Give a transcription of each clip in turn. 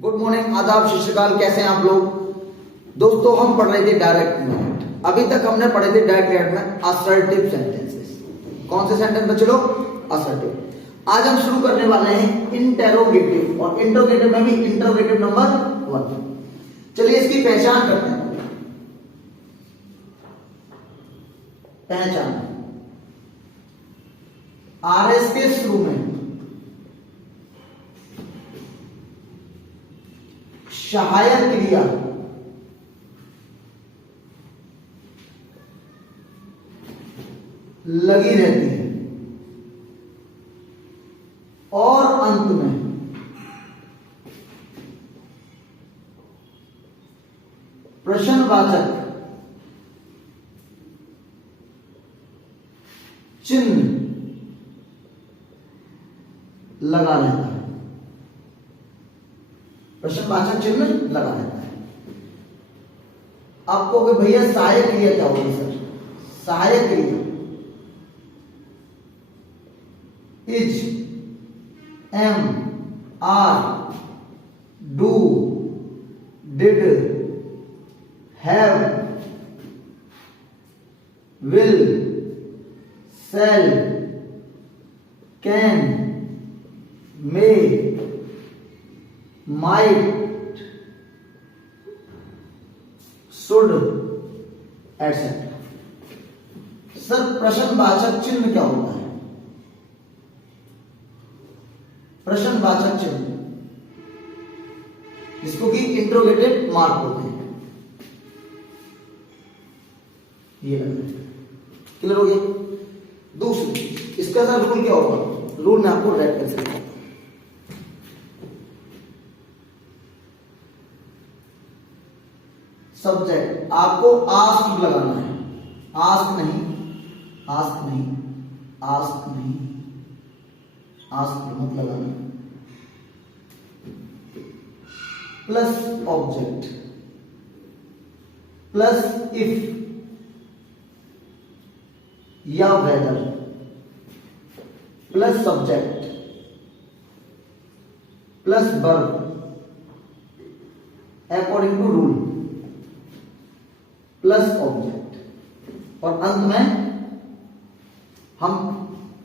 Good morning, आदाब, सत श्री अकाल। कैसे हैं आप लोग दोस्तों? हम पढ़ रहे थे डायरेक्ट मैथ। अभी तक हमने पढ़े थे डायरेक्ट मैथ में असर्टिव सेंटेंसेस। कौन से सेंटेंस बच्चे लोग? असर्टिव। आज हम शुरू करने वाले हैं इंटेरोगेटिव, और इंटेरोगेटिव में भी इंटेरोगेटिव नंबर 1। चलिए इसकी पहचान करते हैं। पहचान आरएस के शुरू में सहायक क्रिया लगी रहती है और अंत में प्रश्नवाचक चिन्ह लगा रहता है। प्रश्नवाचक चिन्ह लगा रहता है। आपको कि भैया सहायक क्रिया क्या होगी सर? सहायक क्रिया is, am, are, do, did, have, will, shall, can, may, might, should, etc. Sir प्रश्नवाचक चिन्ह क्या होता है? प्रश्नवाचक चिन्ह जिसको कि इंट्रोगेटिव मार्क होते हैं, ये क्लियर हो गया? दूसरी, इसका सर रूल क्या होगा? रूल मैं आपको राइट कर सकता हूं। सब्जेक्ट आपको आस्क लगाना है। आस्क नहीं, आस्क नहीं, आस्क नहीं, आस्क मत लगाना। प्लस ऑब्जेक्ट प्लस इफ या whether plus subject plus verb according to rule plus object, और अंत में हम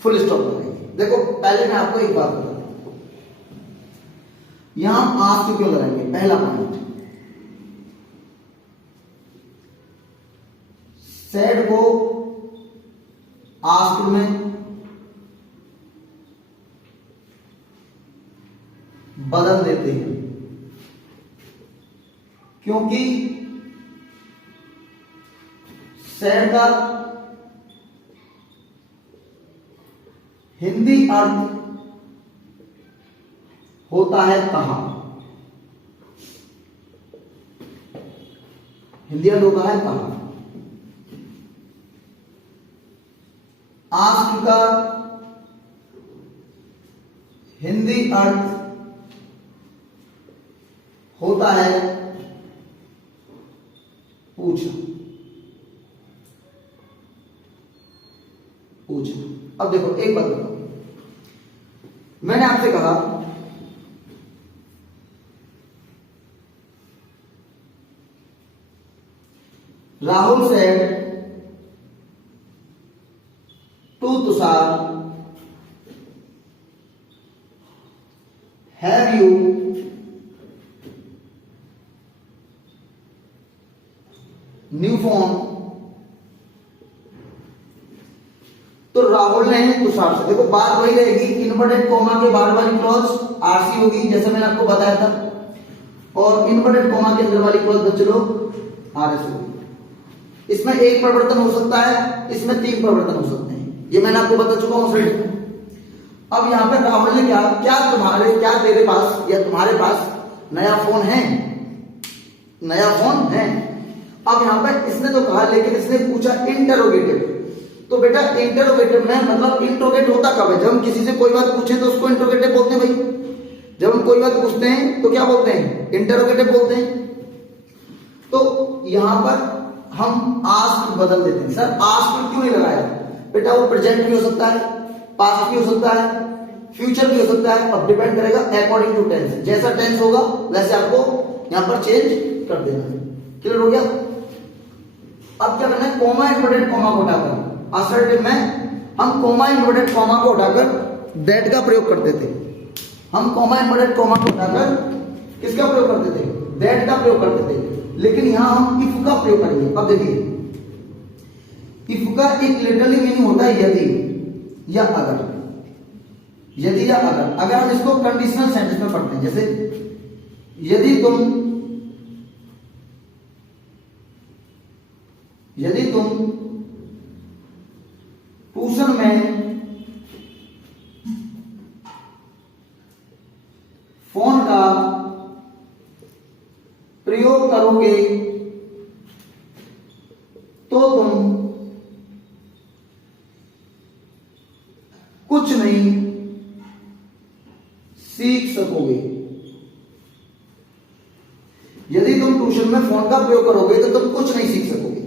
फुल स्टॉप लगाएंगे। देखो पहले मैं आपको एक बात बता दूं, यहां आस्क क्यों लगाएंगे? पहला पॉइंट, सेड को आस्क में बदल देते हैं क्योंकि सैड का हिंदी अर्थ होता है कहां। हिंदी अर्थ होता है कहां। आस्क का हिंदी अर्थ होता है पूछना। पूछना। अब देखो एक बात बताओ, मैंने आपसे कहा Rahul said to Tushar, have you new phone. तो राहुल ने तुषार से, देखो बात वही रहेगी, इन्वर्टेड कॉमा के बाहर वाली क्लॉज आरसी होगी जैसे मैंने आपको बताया था, और इन्वर्टेड कॉमा के अंदर वाली क्लॉज बच्चे लोग आरएस होगी। इसमें एक परिवर्तन हो सकता है, इसमें 3 परिवर्तन हो सकते हैं, ये मैंने आपको बता चुका हूं ऑलरेडी। अब यहां पर राहुल ने क्या तेरे पास या तुम्हारे पास नया फोन है? नया फोन है। अब यहां पर इसने तो कहा, लेकिन इसने पूछा इंटरोगेटिव। तो बेटा इंटरोगेटिव में मतलब इंट्रोगेट होता कब है? जब हम किसी से कोई बात पूछे तो उसको इंट्रोगेटिव बोलते हैं भाई। जब हम कोई बात पूछते हैं तो क्या बोलते हैं? इंटरोगेटिव बोलते हैं। तो यहां पर हम आस्क बदल देते हैं। सर आस्क क्यों नहीं लगाया? बेटा वो प्रेजेंट भी हो सकता है, पास्ट भी हो सकता है, फ्यूचर भी हो सकता है। अब डिपेंड करेगा अकॉर्डिंग टू टेंस, जैसा टेंस होगा वैसे आपको यहां पर चेंज कर देना है। क्लियर हो गया? अब क्या करना है, कॉमा इन्वर्टेड कॉमा को हटाकर असर्टिव में हम कॉमा इन्वर्टेड कॉमा को हटाकर दैट का प्रयोग करते थे। हम कॉमा इन्वर्टेड कॉमा को हटाकर किसका प्रयोग करते थे, दैट का प्रयोग करते थे। लेकिन यहां हम इफ का प्रयोग करेंगे। अब देखिए इफ का एक लिटरली मीनिंग होता है यदि या अगर, यदि या अगर। अगर हम इसको कंडीशनल सेंटेंस में पढ़ते हैं, जैसे यदि तुम ट्यूशन में फोन का प्रयोग करोगे तो तुम कुछ नहीं सीख सकोगे। यदि तुम ट्यूशन में फोन का प्रयोग करोगे तो तुम कुछ नहीं सीख सकोगे।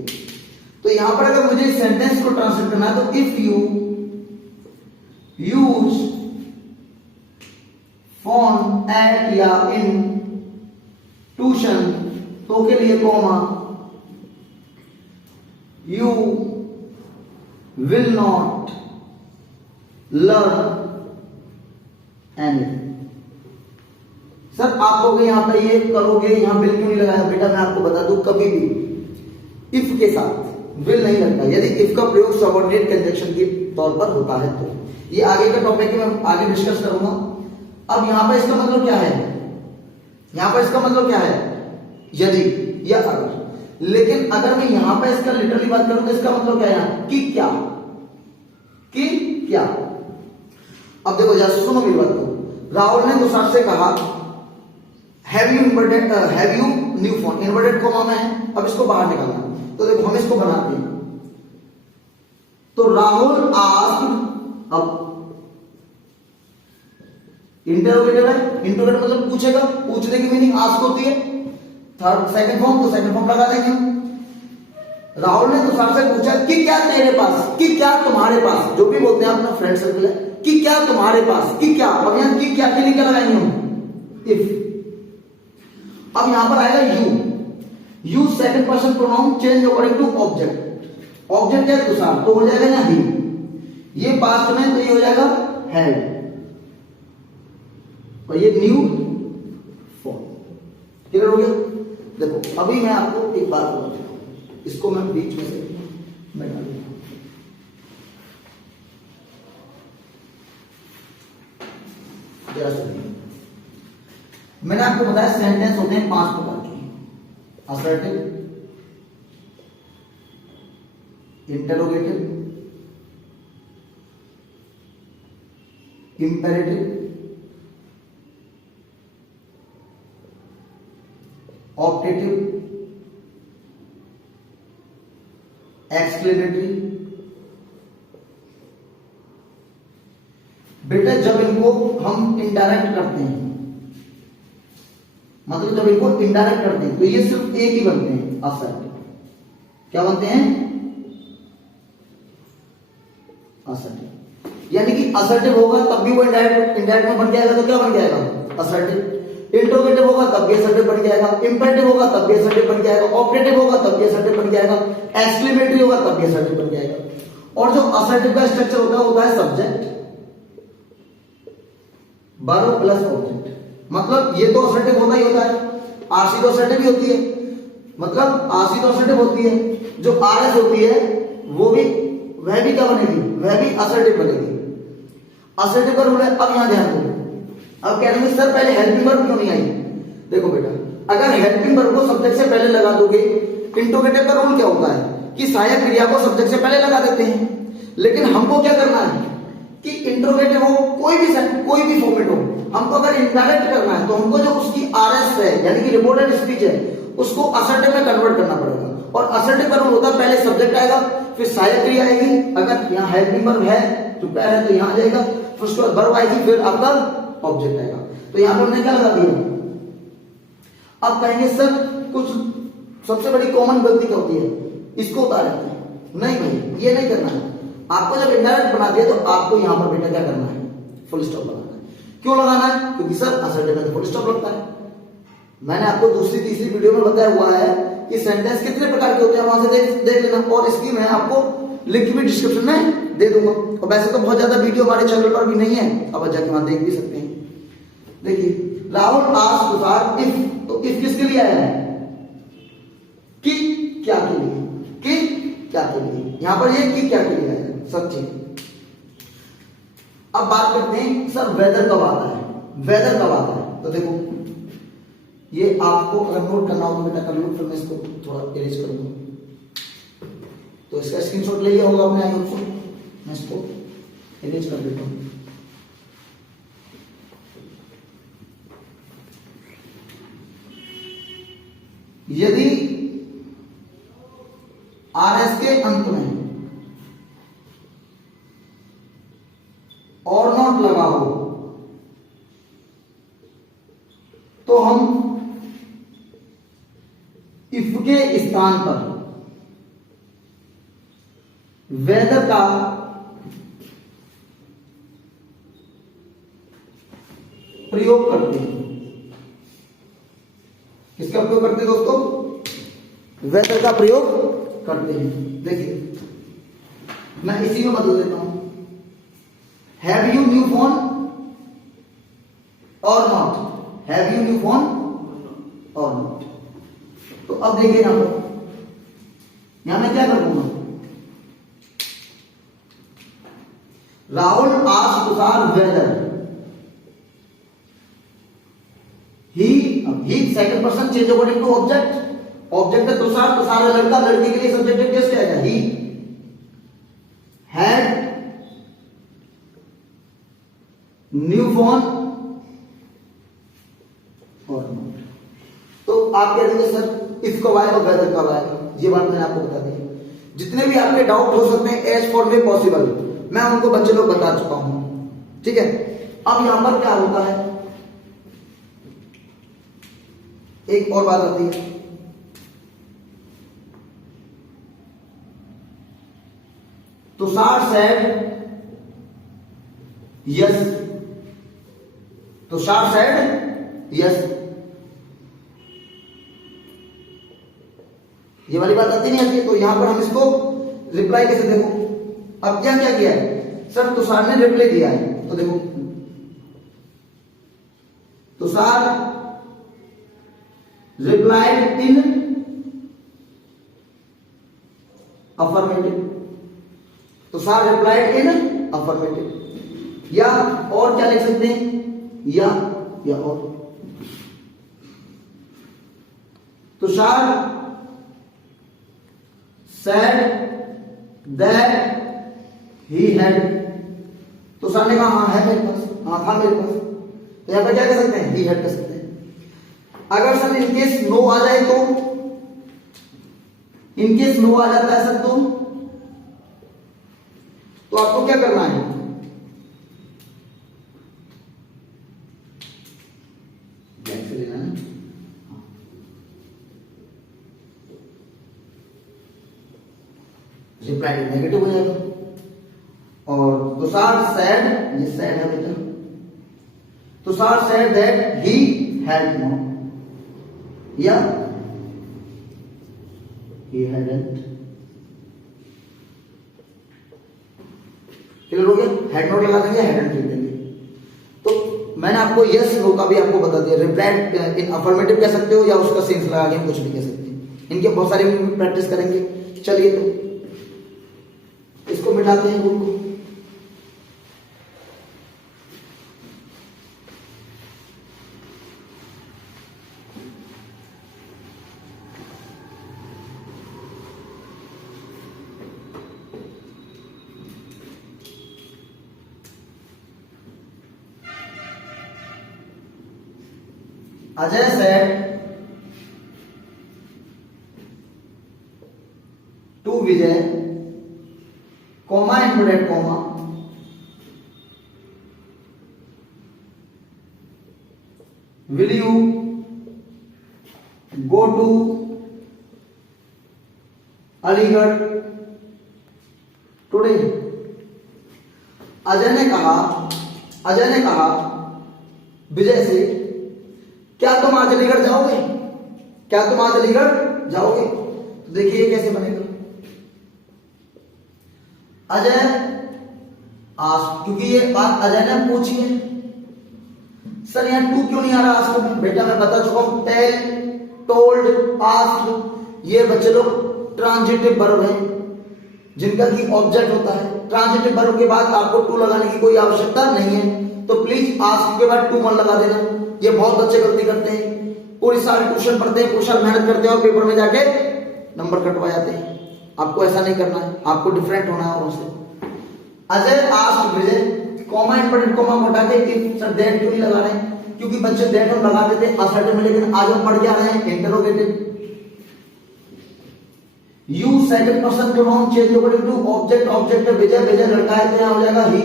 तो यहां पर अगर मुझे इस सेंटेंस को ट्रांसलेट करना है तो if you use phone at या इन ट्यूशन, तो के लिए comma, you will not learn any. Sir आप लोग यहां पर ये करोगे, यहां बिल क्यों नहीं लगाया? बेटा मैं आपको बता दूं, कभी भी इफ के साथ विल नहीं लगता यदि इफ का प्रयोग सबऑर्डिनेट कंजंक्शन के तौर पर होता है। तो ये आगे का टॉपिक है, मैं आगे डिस्कस करूंगा। अब यहां पर इसका मतलब क्या है, यहां पर इसका मतलब क्या है, यदि या अगर। लेकिन अगर मैं यहां पर इसका लिटरली बात करूं तो इसका मतलब क्या है, कि क्या, कि क्या। अब देखो जरा सुनो मेरी बात को। राहुल ने तुषार से कहा have you new phone, inverted comma में है। अब इसको बाहर निकालना, तो देखो हम इसको बनाते हैं। तो राहुल आस्क्ड, अब इंटरोगेटिव है, इंटरोगेटिव मतलब पूछेगा, पूछने की मीनिंग आस्क होती है। थर्ड सेकंड फॉर्म, तो सेकंड फॉर्म लगा देंगे हम। राहुल ने तुषार से पूछा कि क्या तेरे पास, कि क्या तुम्हारे पास, जो भी बोलते हैं अपना फ्रेंड सर्कल है, कि क्या तुम्हारे पास, कि क्या। अब यहां कि क्या के लिए क्या लगाएंगे हम, इफ। अब यहां पर आएगा you second person pronoun change according to object. Object है तुषार, तो हो जाएगा ना ही। ये पास्ट में, तो ये हो जाएगा हैड, और ये न्यू फॉर्म। क्लियर हो गया? देखो अभी मैं आपको एक बात बताता हूं, इसको मैं बीच में से मैं डालूंगा। जरा सुनिए, मैंने आपको बताया सेंटेंस होते हैं 5 प्रकार के, assertive, interrogative, imperative, optative, exclamatory. बेटा जब इनको हम इनडायरेक्ट करते हैं, मतलब जब इनको इनडायरेक्ट करते हैं तो ये सिर्फ एक ही बनते हैं, असर्टिव। क्या बनते हैं, असर्टिव। यानी कि असर्टिव होगा तब भी वो इनडायरेक्ट में बन जाएगा, तो क्या बन जाएगा, असर्टिव। इंट्रोगेटिव होगा तब भी असर्टिव बन जाएगा, इंपेरेटिव होगा तब भी असर्टिव बन जाएगा, ऑपरेटिव होगा तब भी असर्टिव बन जाएगा, एक्सक्लेमेटरी होगा तब भी असर्टिव बन जाएगा। और जो असर्टिव का स्ट्रक्चर होता है सब्जेक्ट, वर्ब प्लस ऑब्जेक्ट। मतलब ये तो असर्टिव होता ही होता है, आरसी तो असर्टिव ही होती है, मतलब आरसी तो असर्टिव होती है, जो आरएस होती है वो भी, वह भी क्या बनेगी, वह भी असर्टिव बनेगी। असर्टिव का रूल है। अब यहां ध्यान दो, अब कह रहे सर पहले हेल्पिंग वर्ब क्यों नहीं आई। देखो बेटा, अगर हेल्पिंग वर्ब को सब्जेक्ट से पहले लगा दोगे, इंट्रोगेटिव का रूल क्या होता है कि सहायक क्रिया को सब्जेक्ट से पहले लगा देते हैं। लेकिन हमको क्या करना है कि इंट्रोगेटिव हो, कोई भी फॉर्मेट हो, हमको अगर इनडायरेक्ट करना है तो हमको जो उसकी आरएस है यानी कि रिपोर्टेड स्पीच है उसको असर्टिव में कन्वर्ट करना पड़ेगा। और असर्टिव का रूल होता है पहले सब्जेक्ट आएगा, फिर सहायक क्रिया आएगी, अगर यहाँ हेल्पिंग वर्ब है तो क्या है तो यहाँ आ जाएगा, फिर उसके बाद वर्ब आएगी, फिर आपका ऑब्जेक्ट आएगा। तो यहाँ पर हमने क्या लगा दिया। अब कहेंगे सर कुछ सबसे बड़ी कॉमन गलती क्या होती है, इसको उतार देते हैं। नहीं भाई, ये नहीं करना है। आपको जब इनडायरेक्ट बना दिया तो आपको यहां पर बेटा क्या करना है, फुल स्टॉप लगाना है। क्यों लगाना है? क्योंकि सर असर्टिव में तो फुल स्टॉप लगता है। मैंने आपको दूसरी तीसरी वीडियो में बताया हुआ है कि सेंटेंस कितने प्रकार के होते हैं, वहां से देख लेना, और इसकी मैं आपको लिंक भी डिस्क्रिप्शन में दे दूंगा। और वैसे तो बहुत ज्यादा वीडियो हमारे चैनल पर भी नहीं है, अब जाके वहां देख भी सकते हैं। देखिए राहुल आस्क्ड तुषार इफ, तो इफ किसके लिए आया है? कि क्या के लिए, कि क्या के लिए, यहां पर ये कि क्या के लिए आया है, सब चीज। अब बात करते हैं सर वेदर कब आता है, वेदर कब आता है? तो देखो ये आपको अगर नोट करना हो तो बेटा कर लो, फिर मैं इसको थोड़ा इरेज करूंगा। तो इसका स्क्रीनशॉट ले लिया होगा आपने, आई होप सो। मैं इसको इरेज कर देता हूं। यदि आरएस के अंत में और नॉट लगा हो तो हम इफ के स्थान पर वेदर का प्रयोग करते हैं। किसका प्रयोग करते हैं दोस्तों? वेदर का प्रयोग करते हैं। देखिए मैं इसी में बदल देता हूं, हैव यू न्यू फोन और not, have you new phone और नॉट। तो अब देखिए यहां मैं क्या कर दूंगा, Rahul asked Tushar whether he second person change according to object, object है तुषार, तुषार है लड़का, लड़के के लिए सब्जेक्ट कैसे आएगा? ही हैड न्यू फोन और नॉट। तो आप कह देंगे सर इफ कब आएगा, वेदर कब आएगा? ये बात मैंने आपको बता दी। जितने भी आपके डाउट हो सकते हैं एज फॉर मे पॉसिबल, मैं उनको बच्चे लोग बता चुका हूं, ठीक है। अब यहां पर क्या होता है, एक और बात आती है, Tushar said yes, Tushar said yes, ये वाली बात आती नहीं आती। तो यहां पर हम इसको रिप्लाई कैसे, देखो अब क्या क्या किया है सर, तुषार ने रिप्लाई दिया है। तो देखो Tushar replied in affirmative, Tushar replied in affirmative. या और क्या लिख सकते हैं, या और Tushar said that he had, Tushar ने कहा हाँ है मेरे पास, हाँ था मेरे पास। तो यहां पर क्या कर सकते हैं, he had कर सकते हैं। अगर सर इनकेस नो आ जाए तो, इनकेस नो आ जाता है सर तो आपको क्या करना है, रिप्लाई नेगेटिव हो जाएगा। और तुषार सैड, ये सैड है बेटा, Tushar said that he had no, या ही हैडंट। क्लियर हो गया? हैड नॉट लगा देंगे, हैडंट लिख देंगे। तो मैंने आपको यस नो का भी आपको बता दिया, रिप्लाई इन अफर्मेटिव कह सकते हो या उसका सेंस लगा के कुछ भी कह सकते हैं। इनके बहुत सारे प्रैक्टिस करेंगे। चलिए तो इसको मिटाते हैं बुक को। Ajay said to Vijay, comma included comma, will you go to Aligarh today. Ajay ने कहा अजय ने कहा विजय से, क्या तुम आज अलीगढ़ जाओगे? क्या तुम आज अलीगढ़ जाओगे? तो देखिए कैसे बनेगा। अजय आज, क्योंकि ये बात अजय ने पूछी है। सर यहाँ टू क्यों नहीं आ रहा आस्क में? बेटा मैं बता चुका हूं, टेल, टोल्ड, आस्क ये बच्चे लोग ट्रांजिटिव वर्ब है जिनका की ऑब्जेक्ट होता है। ट्रांजिटिव वर्ब के बाद आपको टू लगाने की कोई आवश्यकता नहीं है, तो प्लीज आस्क के बाद टू मत लगा देना। ये बहुत बच्चे गलती करते हैं, पूरी साल ट्यूशन पढ़ते हैं, पूरी साल मेहनत करते हैं और पेपर में जाके नंबर कटवा जाते हैं। आपको ऐसा नहीं करना है, आपको डिफरेंट होना है उनसे। अजय आस्क्ड विजय, कॉमा इंपॉर्टेंट कॉमा को हटा के इफ सर दैट क्यों नहीं लगा रहे हैं? क्योंकि बच्चे दैट हम लगा देते हैं असर्टिव में, लेकिन आज हम पढ़ क्या रहे हैं? Interrogative. You second person pronoun change according to object, object Vijay, Vijay लड़का है तो यहां हो जाएगा ही,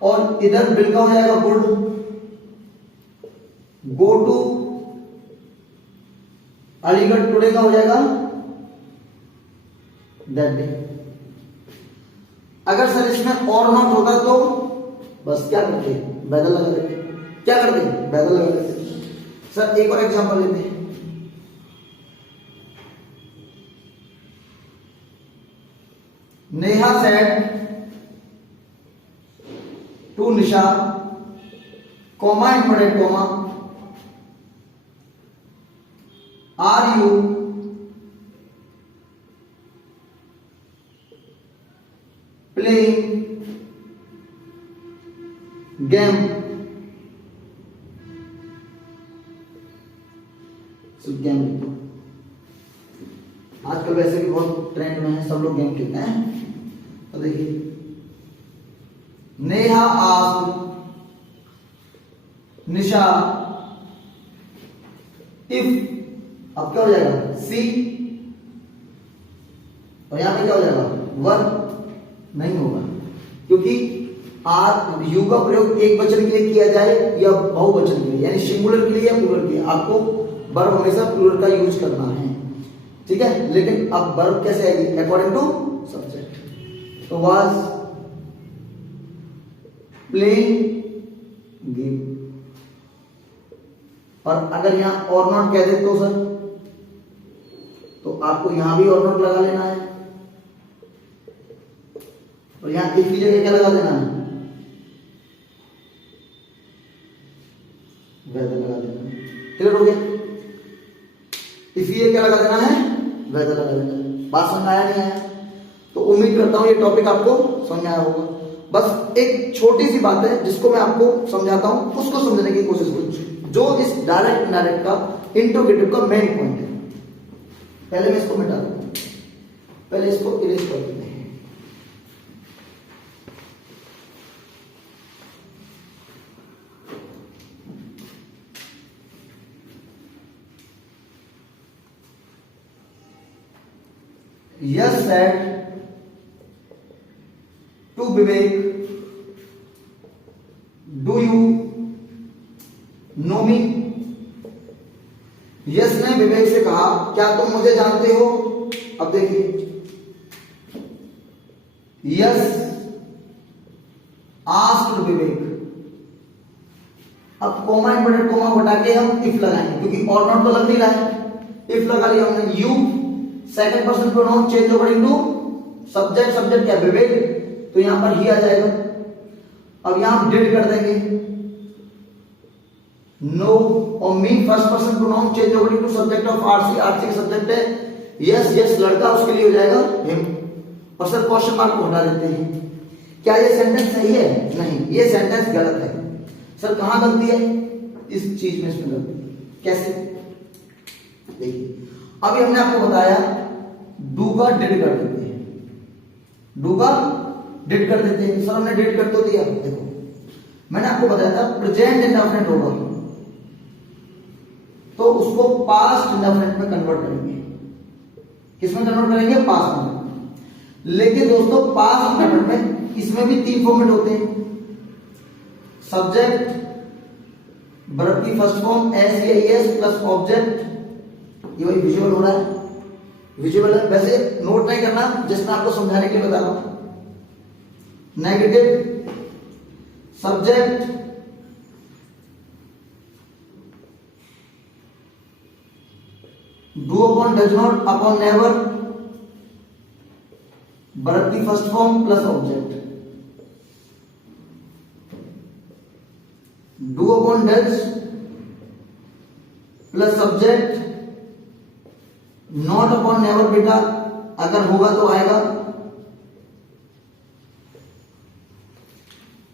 और इधर बिल का हो जाएगा good. Go to Aligarh today का हो जाएगा दैट डे। अगर सर इसमें और नॉट होता तो बस क्या करते? बैदल लगा देते। क्या करते? बैदल लगा देते। सर एक और एग्जांपल लेते हैं। Neha said to Nisha, comma important comma, are you playing game? Game आजकल वैसे भी बहुत ट्रेंड में है, सब लोग गेम खेलते हैं। तो देखिए, नेहा आस्क्ड निशा इफ, अब क्या हो जाएगा? सी, और यहां पे क्या हो जाएगा? वर नहीं होगा, क्योंकि आर यू का प्रयोग एक वचन के लिए किया जाए या बहुवचन के लिए, यानी सिंगुलर के लिए या प्लूरल के लिए, आपको वर्ब हमेशा प्लूरल का यूज करना है, ठीक है। लेकिन अब वर्ब कैसे आएगी? According to subject. तो वाज प्लेइंग गेम, और अगर यहां और नॉट कह दे तो सर, तो आपको यहां भी और नॉट लगा लेना है, और यहां इफ की जगह क्या लगा देना है? वेदर लगा देना है। क्लियर हो गया? इफ ये क्या लगा देना है? वेदर लगा देना है। बात समझ आया नहीं आया? तो उम्मीद करता हूं ये टॉपिक आपको समझ आया होगा। बस एक छोटी सी बात है जिसको मैं आपको समझाता हूं, उसको समझने की कोशिश करो, जो इस डायरेक्ट इनडायरेक्ट का इंट्रोगेटिव का मेन पॉइंट है। पहले मैं इसको मिटा दूं, पहले इसको इरेज कर देते हैं। Yes said to Vivek, do you know me? Yes ने विवेक से कहा, क्या तुम मुझे जानते हो? अब देखिए, यस आस्क्ड विवेक। अब कोमा इंवर्टेड कोमा हटा के हम इफ लगाएंगे, क्योंकि और नॉट तो लग नहीं रहा है। इफ लगा लिया हमने, you second person pronoun change according to subject, subject क्या? विवेक, तो यहां पर ही आ जाएगा। अब यहां हम डिड कर देंगे, नो, और me first person pronoun change according to subject of RC, RC का सब्जेक्ट है यस, यस लड़का, उसके लिए हो जाएगा हिम। और सर क्वेश्चन मार्क को हटा देते हैं। क्या ये सेंटेंस सही है? नहीं, ये सेंटेंस गलत है। सर कहां गलती है? इस चीज में, इसमें गलती। कैसे? देखिए, अभी हमने आपको बताया डू का डिड कर देते हैं, डू का डिड कर देते हैं। सर हमने डिड कर तो दिया, देखो मैंने आपको बताया था प्रेजेंट इंडेफिनिट होगा तो उसको पास्ट इंडेफिनिट में कन्वर्ट करेंगे। किसमें कन्वर्ट करेंगे? पास्ट में। लेकिन दोस्तों पास्ट इंडेफिनिट में इसमें भी तीन फॉर्मेट होते हैं, सब्जेक्ट, वर्ब की फर्स्ट फॉर्म एस या एस प्लस ऑब्जेक्ट। ये वही विजुअल हो रहा है, विजुअल है, वैसे नोट नहीं करना, जिसमें आपको समझाने के लिए बता रहा हूं। Negative, subject do upon does not upon never verb की first form plus object, do upon does plus subject, not upon never बेटा अगर होगा तो आएगा,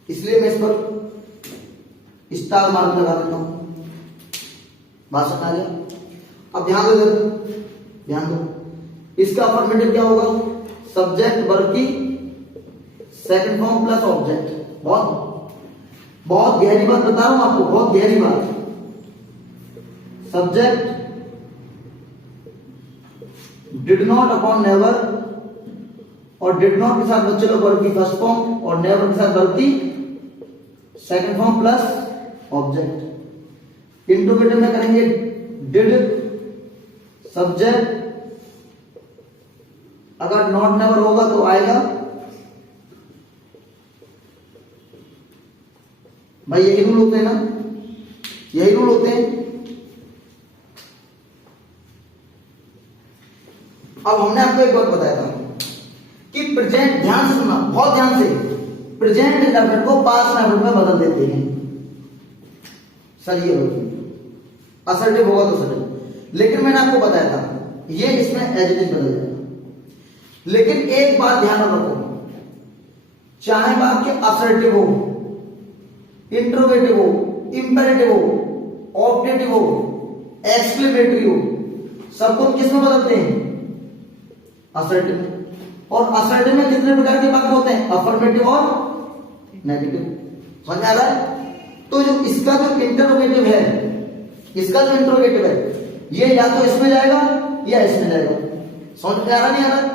इसलिए मैं इस पर स्टार मार्क लगा देता हूं। बात समझ आ गया? अब ध्यान दो, ध्यान दो, इसका अफर्मेटिव क्या होगा? सब्जेक्ट वर्ब की सेकंड फॉर्म प्लस ऑब्जेक्ट। बहुत गहरी बात बता रहा हूं आपको, बहुत गहरी बात। Subject did not upon never, और डिड नॉट के साथ बच्चे लोग वर्ब की फर्स्ट फॉर्म और नेवर के साथ वर्ब की second form plus object. Interrogative में करेंगे डिड सब्जेक्ट, अगर नॉट नेवर होगा तो आएगा। भाई यही रूल होते हैं ना, यही रूल होते हैं। अब हमने आपको एक बात बताया था कि प्रेजेंट, ध्यान से सुनना, बहुत ध्यान से, प्रेजेंट इंडेफिनिट को पास्ट इंडेफिनिट में बदल देते हैं। सर ये असर्टिव होगा तो असर्टिव, लेकिन मैंने आपको बताया था ये इसमें एज इट इज बदल जाएगा। लेकिन एक बात ध्यान रखो, चाहे वाक्य असर्टिव हो, इंट्रोगेटिव हो, इंपेरेटिव हो, ऑब्जेक्टिव हो, एक्सक्लेमेटरी हो, सबको किस में बदलते हैं? असर्टिव में। और असर्टिव में कितने प्रकार के वाक्य होते हैं? अफर्मेटिव और नेगेटिव। समझ आ रहा है? तो जो इसका जो इंटरोगेटिव है, इसका जो इंटरोगेटिव है, ये या तो इसमें जाएगा या इसमें जाएगा। समझ में आ रहा नहीं आ रहा?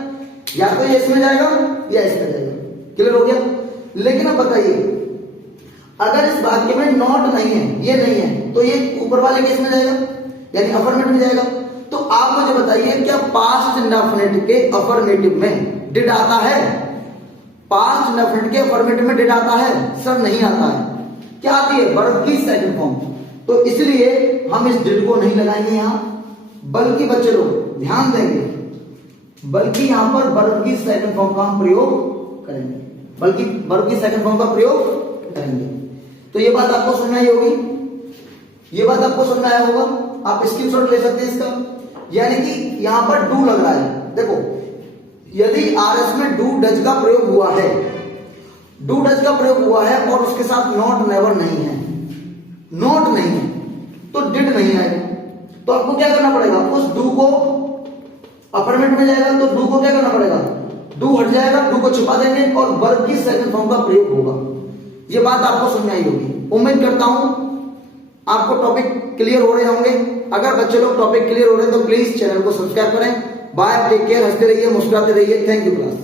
या तो ये इसमें जाएगा या इसमें जाएगा। क्लियर हो गया? लेकिन अब बताइए, अगर इस वाक्य में नॉट नहीं है, ये नहीं है, तो ये ऊपर वाले किस में जाएगा? यानी अफर्मेटिव में जाएगा। तो आप मुझे बताइए, क्या पास्ट इंडेफिनिट के अफर्मेटिव में डिड आता है? पास्ट इंडेफिनिट के अफर्मेटिव में डिड आता है? सर नहीं आता है। क्या आती है? वर्ब की सेकंड फॉर्म। तो इसलिए हम इस डिड को नहीं लगाएंगे यहां, बल्कि बच्चे लोग ध्यान देंगे, बल्कि यहां पर वर्ब की सेकंड फॉर्म का हम प्रयोग करेंगे, बल्कि वर्ब की सेकंड फॉर्म का प्रयोग करेंगे। तो ये बात आपको सुनना ही होगी, ये बात आपको सुनना आया होगा। आप स्क्रीनशॉट ले सकते हैं इसका। यानी कि यहां पर डू लग रहा है, देखो, यदि आरएस में डू डज का प्रयोग हुआ है, डू डज का प्रयोग हुआ है और उसके साथ नॉट नेवर नहीं है, नॉट नहीं है, तो डिड नहीं आएगा। तो आपको क्या करना पड़ेगा? उस डू को अफर्मेटिव में जाएगा तो डू को क्या करना पड़ेगा? डू हट जाएगा, डू को छुपा देंगे और वर्ब की सेकंड फॉर्म का प्रयोग होगा। ये बात आपको समझ आई होगी। उम्मीद करता हूं आपको टॉपिक क्लियर हो रहे होंगे। अगर बच्चे लोग टॉपिक क्लियर हो रहे हैं तो प्लीज चैनल को सब्सक्राइब करें। बाय, टेक केयर, हंसते रहिए, मुस्कुराते रहिए। Thank you class.